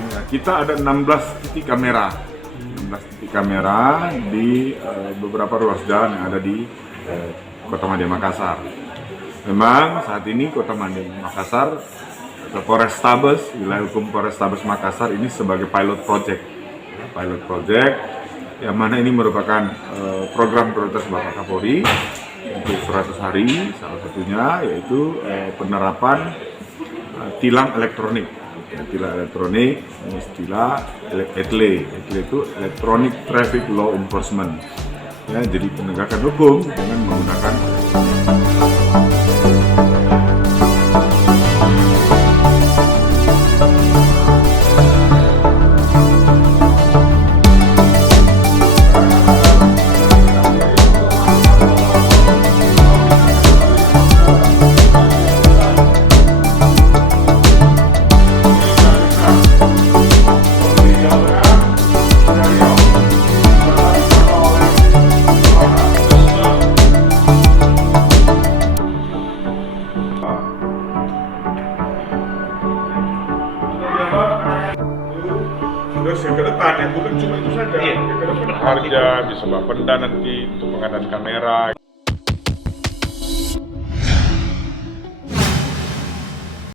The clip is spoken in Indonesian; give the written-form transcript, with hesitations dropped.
Ya, kita ada 16 titik kamera. 16 titik kamera di beberapa ruas jalan yang ada di Kota Madya Makassar. Memang saat ini Kota Madya Makassar atau Polrestabes, wilayah hukum Polrestabes Makassar ini sebagai pilot project. Pilot project yang mana ini merupakan program prioritas Bapak Kapolri untuk 100 hari, salah satunya yaitu penerapan tilang elektronik. Tilang elektronik, ini istilah ETLE. ETLE itu Electronic Traffic Law Enforcement. Ya, jadi penegakan hukum dengan menggunakan terus yang ke depan ya, bukan cuma itu saja. Yang ke depan harga bisa bapak Penda nanti untuk pengadaan kamera.